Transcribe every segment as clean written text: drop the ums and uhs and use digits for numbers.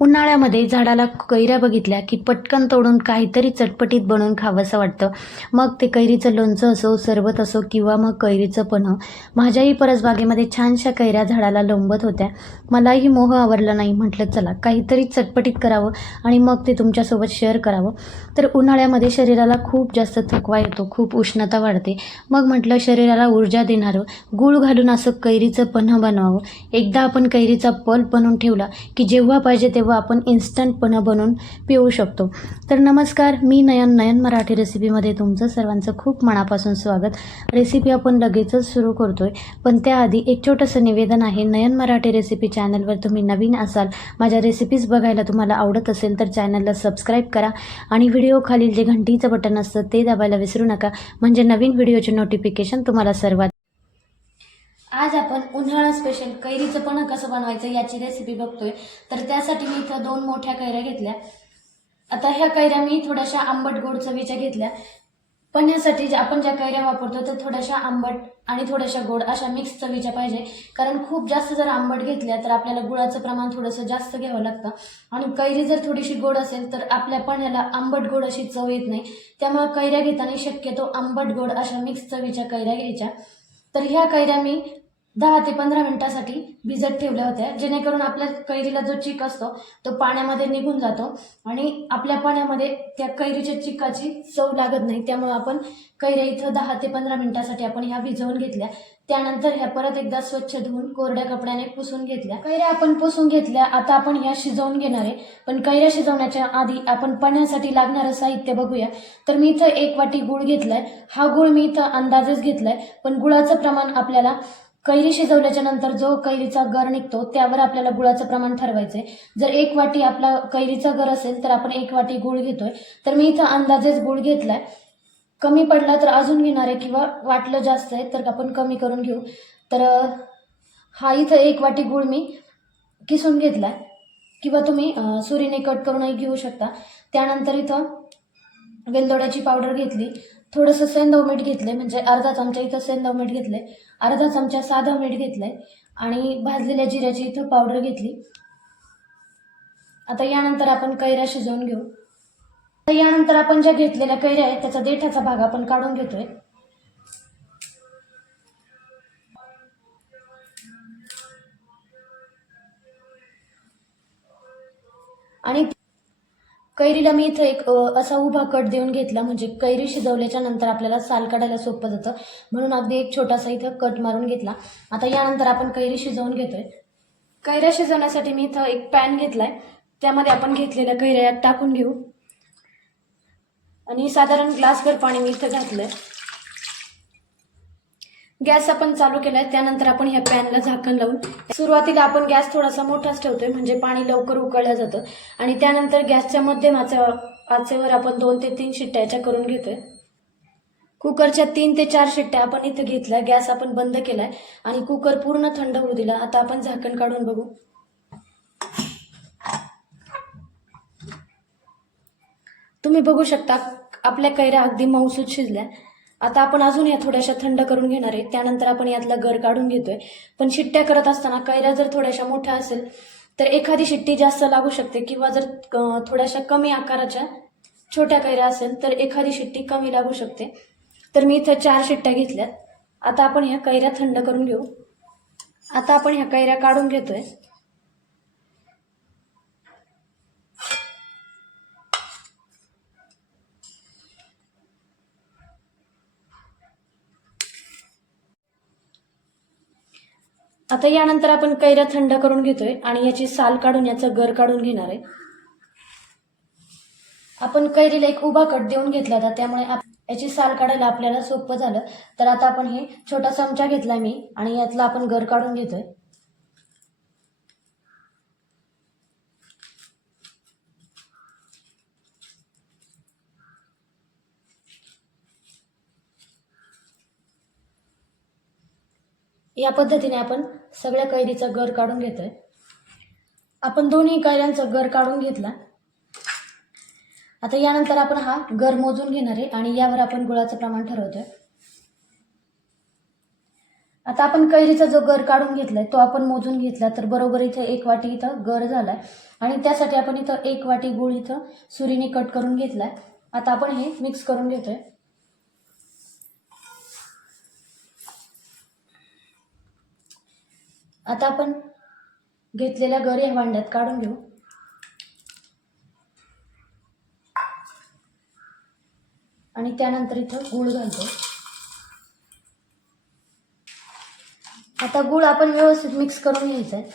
उन्हाळ्यामध्ये झाडाला कैऱ्या बघितल्या की पटकन तोडून काहीतरी चटपटीत बनवून खावंसं वाटतं. मग ते कैरीचं लोणचं असो, सरबत असो किंवा मग कैरीचं पन्हं. माझ्याही परसबागेमध्ये छानशा कैऱ्या झाडाला लोंबत होत्या. मलाही मोह आवरला नाही. म्हटलं चला काहीतरी चटपटीत करावं आणि मग ते तुमच्यासोबत शेअर करावं. तर उन्हाळ्यामध्ये शरीराला खूप जास्त थकवा येतो, खूप उष्णता वाढते. मग म्हटलं शरीराला ऊर्जा देणारं गूळ घालून असं कैरीचं पन्हं बनवावं. एकदा आपण कैरीचा पल्प बनवून ठेवला की जेव्हा पाहिजे तेव्हा आपण इन्स्टंट पन्हं बनवून पिऊ शकतो. तर नमस्कार, मी नयन मराठी रेसिपीमध्ये तुमचं सर्वांचं खूप मनापासून स्वागत. रेसिपी आपण लगेचच सुरू करतोय, पण त्याआधी एक छोटंसं निवेदन आहे. नयन मराठी रेसिपी चॅनलवर तुम्ही नवीन असाल, माझ्या रेसिपीज बघायला तुम्हाला आवडत असेल तर चॅनलला सबस्क्राईब करा आणि व्हिडिओ खालील जे घंटीचं बटन असतं ते दाबायला विसरू नका, म्हणजे नवीन व्हिडिओचे नोटिफिकेशन तुम्हाला सर्वात. आज आपण उन्हाळा स्पेशल कैरीचं पन्हं कसं बनवायचं याची रेसिपी बघतोय. तर त्यासाठी मी इथं 2 मोठ्या कैऱ्या घेतल्या. आता ह्या कैऱ्या मी थोड्याशा आंबट गोड चवीच्या घेतल्या. पन्ह्यासाठी आपण ज्या कैऱ्या वापरतो त्या थोड्याशा आंबट आणि थोड्याशा गोड अशा मिक्स चवीच्या पाहिजे. कारण खूप जास्त जर आंबट घेतल्या तर आपल्याला गुळाचं प्रमाण थोडंसं जास्त घ्यावं लागतं आणि कैरी जर थोडीशी गोड असेल तर आपल्या पन्ह्याला आंबट गोड अशी चव येत नाही. त्यामुळे कैऱ्या घेताना शक्यतो आंबट गोड अशा मिक्स चवीच्या कैऱ्या घ्यायच्या. तर ह्या कैऱ्या मी 10 ते 15 मिनिटांसाठी भिजत ठेवल्या होत्या, जेणेकरून आपल्या कैरीला जो चिक असतो तो पाण्यामध्ये निघून जातो आणि आपल्या पाण्यामध्ये त्या कैरीच्या चिकाची चव लागत नाही. त्यामुळे आपण कैऱ्या इथं 10 ते 15 मिनिटांसाठी आपण ह्या भिजवून घेतल्या. त्यानंतर ह्या परत एकदा स्वच्छ धुवून कोरड्या कपड्याने पुसून घेतल्या. कैऱ्या आपण पुसून घेतल्या. आता आपण ह्या शिजवून घेणार आहे. पण कैऱ्या शिजवण्याच्या आधी आपण पन्ह्यासाठी लागणारं साहित्य बघूया. तर मी इथं 1 वाटी गूळ घेतलाय. हा गूळ मी इथं अंदाजेच घेतलाय, पण गुळाचं प्रमाण आपल्याला कैरी शिजवल्याच्या नंतर जो कैरीचा गर निघतो त्यावर आपल्याला गुळाचं प्रमाण ठरवायचंय. जर 1 वाटी आपला कैरीचा गर असेल तर आपण 1 वाटी गूळ घेतोय. तर मी इथं अंदाजेच गूळ घेतलाय. कमी पडला तर अजून घेणार आहे किंवा वाटलं जास्त आहे तर आपण कमी करून घेऊ. तर हा इथं 1 वाटी गूळ मी किसून घेतलाय किंवा तुम्ही सुरीने कट करूनही घेऊ शकता. त्यानंतर इथं वेलदोड्याची पावडर घेतली. थोडंसं सेंधव मीठ घेतलंय, म्हणजे अर्धा चमचा इथं सेंधव मीठ घेतलंय, अर्धा चमचा साधं मीठ घेतलंय आणि भाजलेल्या जिऱ्याची इथं पावडर घेतली. आता यानंतर आपण कैऱ्या शिजवून घेऊ. तर यानंतर आपण ज्या घेतलेल्या कैऱ्या आहेत त्याचा देठाचा भाग आपण काढून घेतोय. आणि कैरीला मी इथं एक असा उभा कट देऊन घेतला, म्हणजे कैरी शिजवल्याच्या नंतर आपल्याला साल काढायला सोपं जातं, म्हणून अगदी एक छोटासा इथं कट मारून घेतला. आता यानंतर आपण कैरी शिजवून घेतोय. कैऱ्या शिजवण्यासाठी मी इथं एक पॅन घेतलाय. त्यामध्ये आपण घेतलेल्या कैऱ्या टाकून घेऊ आणि साधारण ग्लासभर पाणी मी इथं घातलंय. गॅस आपण चालू केलाय. त्यानंतर आपण ह्या पॅनला झाकण लावून सुरुवातीला आपण गॅस थोडासा मोठाच ठेवतोय, म्हणजे पाणी लवकर उकळलं जातं आणि त्यानंतर गॅसच्या मध्यम आचेवर आपण 2 ते 3 शिट्ट्या याच्या करून घेतोय. कुकरच्या 3 ते 4 शिट्ट्या आपण इथं घेतल्या. गॅस आपण बंद केलाय आणि कुकर पूर्ण थंड होऊ दिला. आता आपण झाकण काढून बघू. तुम्ही बघू शकता आपल्या कैऱ्या अगदी मऊसूत शिजल्या. आता आपण अजून या थोड्याशा थंड करून घेणार आहे. त्यानंतर आपण यातला गर काढून घेतोय. पण शिट्ट्या करत असताना कैऱ्या जर थोड्याशा मोठ्या असेल तर एखादी शिट्टी जास्त लागू शकते किंवा जर थोड्याशा कमी आकाराच्या छोट्या कैऱ्या असेल तर एखादी शिट्टी कमी लागू शकते. तर मी इथं 4 शिट्ट्या घेतल्यात. आता आपण ह्या कैऱ्या थंड करून घेऊ. आता आपण ह्या कैऱ्या काढून घेतोय. आता यानंतर आपण कैऱ्या थंड करून घेतोय आणि याची साल काढून याचं गर काढून घेणार आहे. आपण कैरीला एक उभा कट देऊन घेतला होता, त्यामुळे याची साल काढायला आपल्याला सोपं झालं. तर आता आपण हे छोटा चमचा घेतलाय मी आणि यातला आपण गर काढून घेतोय. या पद्धतीने आपण सगळ्या कैरीचा गर काढून घेतोय. आपण दोन्ही कैऱ्यांचा गर काढून घेतला. आता यानंतर आपण हा गर मोजून घेणार आहे आणि यावर आपण गुळाचं प्रमाण ठरवतोय. आता आपण कैरीचा जो गर काढून घेतलाय तो आपण मोजून घेतला तर बरोबर इथे 1 वाटी इथं गर झालाय आणि त्यासाठी आपण इथं 1 वाटी गूळ इथं सुरीने कट करून घेतलाय. आता आपण हे मिक्स करून घेतोय. आता आपण घेतलेल्या गर या भांड्यात काढून घेऊ आणि त्यानंतर इथं गूळ घालतो. आता गूळ आपण व्यवस्थित मिक्स करून घ्यायचा आहे.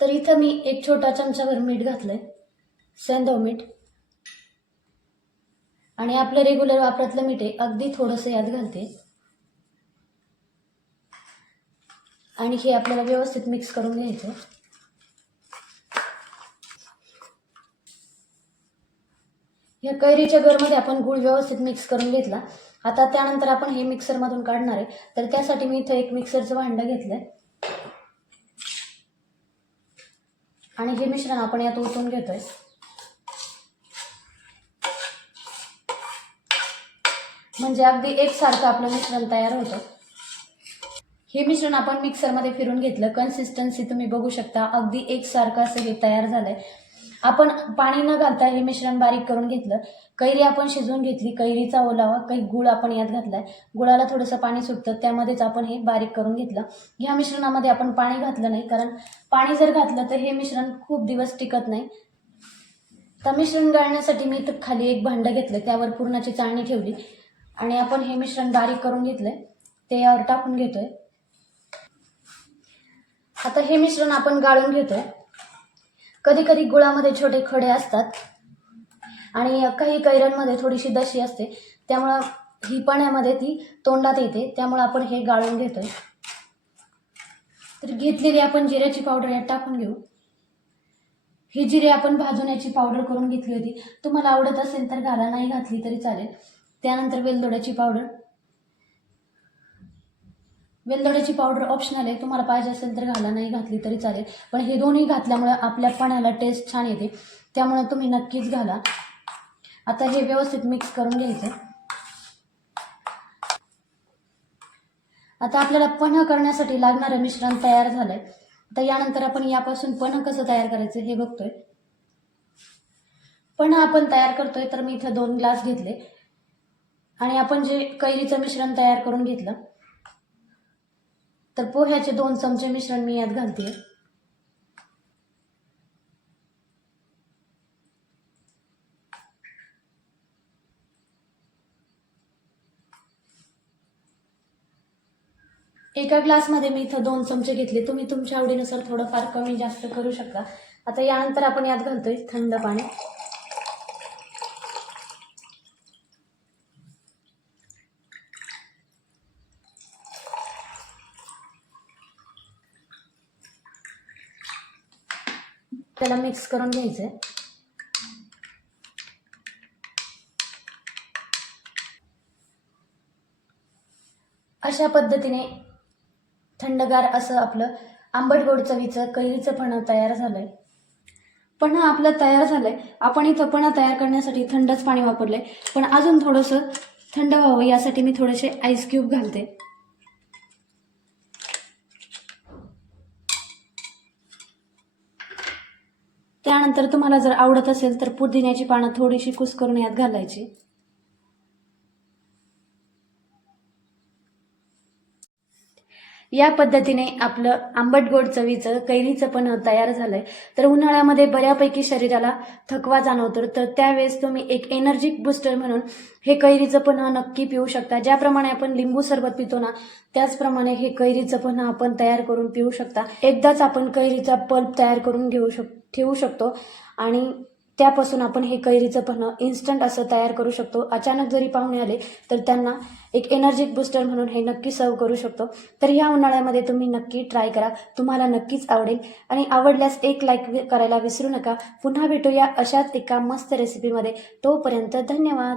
तर इथं मी 1 छोटा चमचाभर मीठ घातलंय, सेंधव मीठ, आणि आपलं रेग्युलर वापरातलं मीठ आहे, अगदी थोडंसं यात घालते आणि हे आपल्याला व्यवस्थित मिक्स करून घ्यायचं. या कैरीच्या गरमध्ये आपण गूळ व्यवस्थित मिक्स करून घेतला. आता त्यानंतर आपण हे मिक्सरमधून काढणार आहे. तर त्यासाठी मी इथं एक मिक्सरचं भांडं घेतलंय आणि हे मिश्रण आपण यात ओतून घेतोय. म्हणजे अगदी एकसारखं आपलं मिश्रण तयार होतं. हे मिश्रण आपण मिक्सरमध्ये फिरून घेतलं. कन्सिस्टन्सी तुम्ही बघू शकता, अगदी एकसारखं असं हे तयार झालंय. आपण पाणी न घालता हे मिश्रण बारीक करून घेतलं. कैरी आपण शिजवून घेतली, कैरीचा ओलावा, काही गुळ आपण यात घातलाय. गुळाला थोडंसं पाणी सुटतं, त्यामध्येच आपण हे बारीक करून घेतलं. ह्या मिश्रणामध्ये आपण पाणी घातलं नाही, कारण पाणी जर घातलं तर हे मिश्रण खूप दिवस टिकत नाही. तर मिश्रण गाळण्यासाठी मी इथं खाली एक भांडं घेतलं, त्यावर पुरणाची चाळणी ठेवली आणि आपण हे मिश्रण बारीक करून घेतलंय, ते यावर टाकून घेतोय. आता हे मिश्रण आपण गाळून घेतोय. कधी कधी गुळामध्ये छोटे खडे असतात आणि काही कैऱ्यांमध्ये थोडीशी दशी असते, त्यामुळं ही पाण्यामध्ये ती तोंडात येते, त्यामुळे आपण हे गाळून घेतोय. तर घेतलेली आपण जिऱ्याची पावडर यात टाकून घेऊ. ही जिरे आपण भाजून याची पावडर करून घेतली होती. तुम्हाला आवडत असेल तर घाला, नाही घातली तरी चालेल. त्यानंतर वेलदोड्याची पावडर. वेलदोड्याची पावडर ऑप्शनल आहे, तुम्हाला पाहिजे असेल तर घाला, नाही घातली तरी चालेल. पण हे दोन्ही घातल्यामुळे आपल्या पाण्याला टेस्ट छान येते, त्यामुळे तुम्ही नक्कीच घाला. आता हे व्यवस्थित मिक्स करून घ्यायचं. आता आपल्याला पन्ह करण्यासाठी लागणारं मिश्रण तयार झालंय. आता यानंतर आपण यापासून पन्ह कसं तयार करायचं हे बघतोय. पन्ह आपण तयार करतोय तर मी इथं 2 ग्लास घेतले आणि आपण जे कैरीचं मिश्रण तयार करून घेतलं, तर पोह्याचे 2 चमचे मिश्रण मी यात घालते. एका ग्लासमध्ये मी इथं 2 चमचे घेतले. तुम्ही तुमच्या आवडीनुसार थोडंफार कमी जास्त करू शकता. आता यानंतर आपण यात घालतोय थंड पाणी. त्याला मिक्स करून घ्यायचंय. अशा पद्धतीने थंडगार असं आपलं आंबट गोड चवीचं कैरीचं पन्ह तयार झालंय. पन्ह आपलं तयार झालंय. आपण इथं पन्ह तयार करण्यासाठी थंडच पाणी वापरलंय, पण अजून थोडंसं थंड व्हावं यासाठी मी थोडेसे आईस क्यूब घालते. त्यानंतर तुम्हाला जर आवडत असेल तर पुदिन्याची पानं थोडीशी कुस्करून यात घालायची. या पद्धतीने आपलं आंबट गोड चवीचं कैरीचं पन्ह तयार झालंय. तर उन्हाळ्यामध्ये बऱ्यापैकी शरीराला थकवा जाणवतो, तर त्यावेळेस तुम्ही एक एनर्जी बूस्टर म्हणून हे कैरीचं पन्ह नक्की पिऊ शकता. ज्याप्रमाणे आपण लिंबू सरबत पितो ना, त्याचप्रमाणे हे कैरीचं पन्ह आपण तयार करून पिऊ शकता. एकदाच आपण कैरीचा पल्प तयार करून ठेवू शकतो आणि त्यापासून आपण हे कैरीचं पन्ह इन्स्टंट असं तयार करू शकतो. अचानक जरी पाहुणे आले तर त्यांना एक एनर्जिक बूस्टर म्हणून हे नक्की सर्व करू शकतो. तर ह्या उन्हाळ्यामध्ये तुम्ही नक्की ट्राय करा, तुम्हाला नक्कीच आवडेल. आणि आवडल्यास एक लाईक करायला विसरू नका. पुन्हा भेटूया अशाच एका मस्त रेसिपीमध्ये. तोपर्यंत धन्यवाद.